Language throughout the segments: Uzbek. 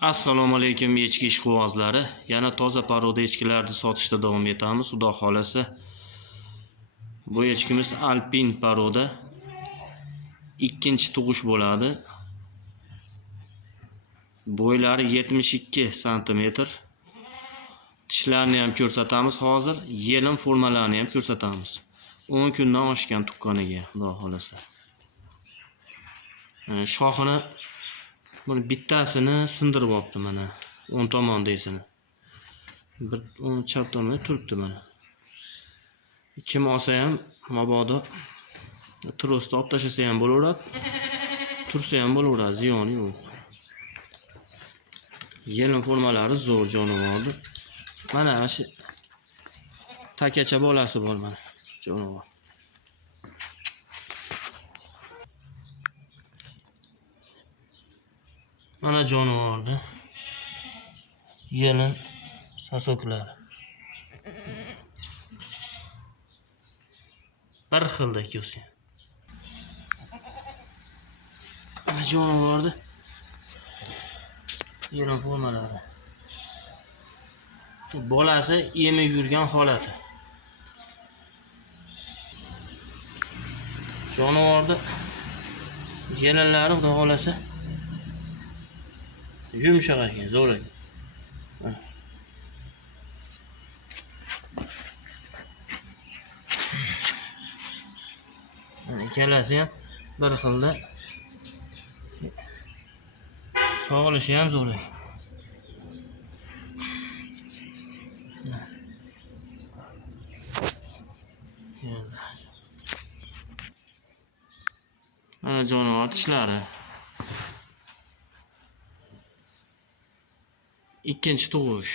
Assalomu alaykum echki ishqibozlari. Yana toza paroda echkilarni sotishda davom etamiz. Xudo xolasa. Bu echkimiz Alpin paroda. Ikkinchi tug'ish bo'ladi. Bo'ylari 72 sm. Tishlarini ham ko'rsatamiz hozir. Yelin formalarini ham ko'rsatamiz. 10 kundan oshgan tuqqaniga, xudo xolasa. Shoxini buni bittasini sindirib olibdi mana. 10 tomondasini. Bir chap tomonda turibdi mana. Kim olsa ham mabodo trosni olib tashlasa ham bo'laveradi. Tursa ham bo'laveradi, ziyoni yo'q. Yelin formalari zo'r jonivordi. Mana shu takacha bolasi bor mana. Jonivor. Mana jonivordi. Yelin sasoklari. Bir xilda ko'rsin. Mana jonivordi. Yelin formalari. Bolasi emib yurgan holati. Jonivordi yelinlari xudo xolasa yumshoq ekan, zo'r ekan. Ikkalasi ham bir xilda. Sog'lishi ham zo'r ekan. Mana jonivor tishlari. Ikkinchi tug'ish.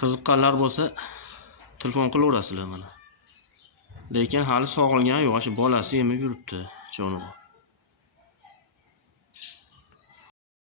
Qiziqqanlar bo'lsa telefon qilaverasizlar mana. Lekin hali sog'ilgan yo'q, bolasi emib yuribdi jonivor.